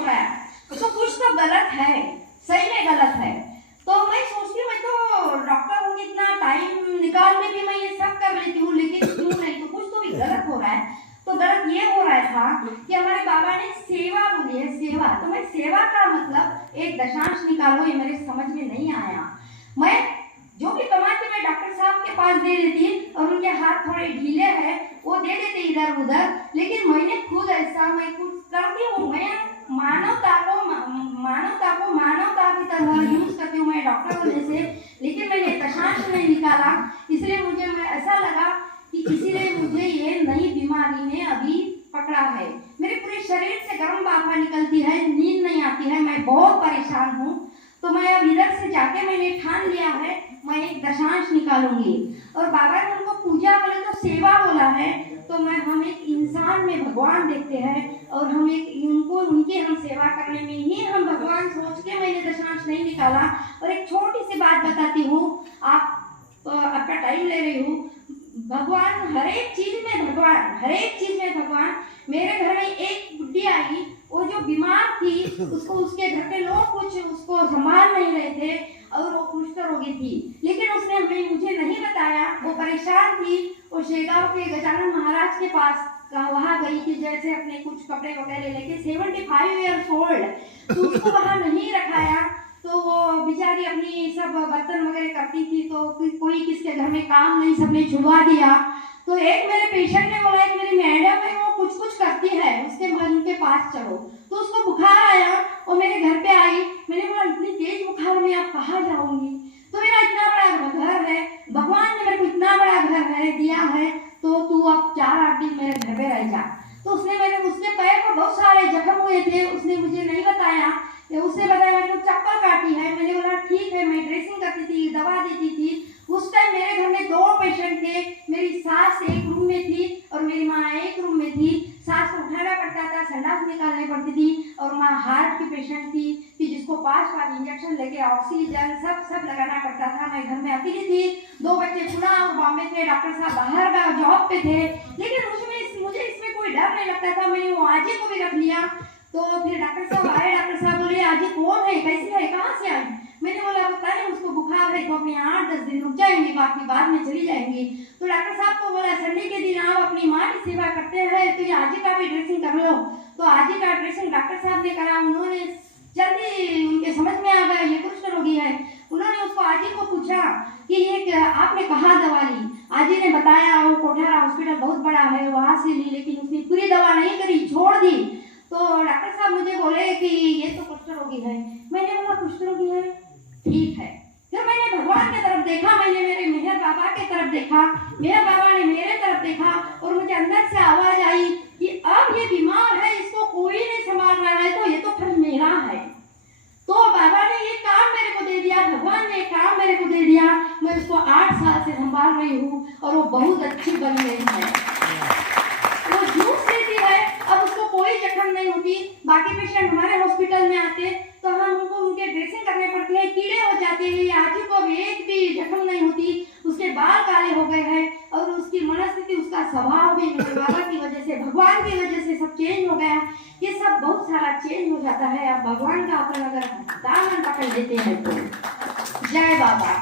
हो रहा है, तो कुछ तो गलत है, सही में गलत है। तो मैं सोचती हूँ मैं तो डॉक्टर हूँ, इतना टाइम निकाल के भी मैं ये सब कर लेती हूँ, लेकिन क्यों नहीं, तो कुछ तो भी गलत हो रहा है। तो गलत ये हो रहा था कि हमारे बाबा ने सेवा बोली है, सेवा। तो मैं सेवा का मतलब एक दशांश निकालो, ये मेरे समझ में नहीं आया। मैं जो भी कमाती मैं डॉक्टर साहब के पास दे देती, और उनके हाथ थोड़े ढीले हैं, वो दे देते इधर उधर, लेकिन मैंने खुद ऐसा मैं कुछ करती हूँ। मैं मानवता को मानवता की तरह यूज करती हूँ मैं डॉक्टर होने से, लेकिन मैंने दशांश नहीं निकाला। इसलिए मुझे ऐसा लगा कि किसी ने मुझे ये नई बीमारी ने अभी पकड़ा है। मेरे पूरे शरीर से गर्म भाप निकलती है, नींद नहीं आती है, मैं बहुत परेशान हूँ। तो मैं अब इधर से जाके मैंने ठान लिया है मैं एक दशांश निकालूंगी। और बाबा ने उनको पूजा बोले तो सेवा बोला है, तो हम एक इंसान में भगवान देखते हैं, और हम एक उनकी हम सेवा करने में ही हम भगवान सोच के मैंने दशांश नहीं निकाला। और एक छोटी सी बात बताती हूँ, आपका टाइम ले रही हूँ। भगवान हर एक चीज में भगवान। मेरे घर में एक बुढ़ी आई, वो जो बीमार थी, उसको उसके घर के लोग कुछ उसको संभाल नहीं रहे थे, और वो कुष्ठ रोगी थी, लेकिन उसने मुझे नहीं बताया, वो परेशान थी। वो शेगांव के गजानन महाराज के पास वहाँ गई थी, जैसे अपने कुछ कपड़े वगैरह लेके, 75 ईयर्स ओल्ड, तो उसको वहाँ नहीं रखाया। तो वो बेचारी अपनी सब बर्तन वगैरह करती थी, तो कोई किसके घर में काम नहीं, सबने छुड़वा दिया। तो एक मेरे पेशेंट ने बोला, एक मेरी मैडम है, वो कुछ करती है, उसके मन के पास चलो। तो उसको बुखार आया, वो मेरे घर पे आई। मैंने बोला इतनी तेज बुखार में आप कहाँ जाऊंगी? तो मेरा इतना बड़ा घर है, भगवान ने मेरे को इतना बड़ा घर है दिया है, तो तू अब 4-8 दिन मेरे घर पे रह जा। तो उसके पैर पर बहुत सारे जख्म हुए थे, उसने मुझे नहीं बताया। उसने बताया मेरे को चप्पल काटी है। मैंने बोला ठीक है, मैं ड्रेसिंग करती थी, दवा देती थी। उस टाइम मेरे घर में 2 पेशेंट थे, मेरी सास एक रूम में थी और मेरी माँ एक रूम में थी। सास को उठाना पड़ता था, संडास निकालनी पड़ती थी, और माँ हार्ट की पेशेंट थी कि जिसको 5 इंजेक्शन लेके ऑक्सीजन सब लगाना पड़ता था। मैं घर में अकेली थी, 2 बच्चे पुणे और बॉम्बे थे, डॉक्टर साहब बाहर जॉब पे थे, लेकिन मुझे इसमें कोई डर नहीं लगता था। मैंने वो आजी को भी रख लिया। तो फिर डॉक्टर साहब आए, डॉक्टर साहब बोले आजी कौन है, कैसी है, कहाँ से आई? मैंने बोला पता नहीं, उसको बुखार है, तो अपने 8-10 दिन रुक जाएंगी, बाकी बाद में चली जाएंगी। तो डॉक्टर साहब को बोला संडे के दिन आप अपनी माँ की सेवा करते हैं, तो ये आजी का भी ड्रेसिंग कर लो। तो आजी का ड्रेसिंग डॉक्टर साहब ने करा। उन्होंने जल्दी उनके समझ में आ गया ये कुष्ठ रोगी है। उन्होंने उसको आजी को पूछा कि ये आपने कहाँ दवा ली? आजी ने बताया वो कोठारा हॉस्पिटल बहुत बड़ा है, वहां से ली, लेकिन उसने पूरी दवा नहीं करी, छोड़ दी। तो डॉक्टर साहब मुझे बोले कि ये तो कुष्ठ रोगी है। मैंने बोला कुष्ठ रोगी है, ठीक है। फिर मैंने भगवान की तरफ देखा, मैंने मेरे मेहर बाबा की तरफ देखा, मेहर बाबा ने मेरे तरफ देखा, और मुझे अंदर से आवाज आई कि अब ये बीमार है, इसको कोई नहीं संभाल रहा है, तो ये तो फिर मेरा है। तो बाबा ने ये काम मेरे को दे दिया, भगवान ने काम मेरे को दे दिया। मैं उसको 8 साल से संभाल रही हूँ, और वो बहुत अच्छी बन गई है। वो जूस देती है, अब उसको कोई जख्म नहीं होती। बाकी पेशेंट हमारे हॉस्पिटल में आते तो हम उनको उनके ड्रेसिंग करने पड़ती है, कीड़े हो जाते हैं। आजी को भी एक भी जख्म नहीं होती, उसके बाल काले हो गए हैं, और उसकी मनस्थिति, उसका स्वभाव भी मेरे बाबा की वजह से, भगवान की वजह से सब चेंज हो गया। ये सब बहुत सारा चेंज हो जाता है आप भगवान का अपन अगर दामन पकड़ लेते हैं तो। जय बाबा।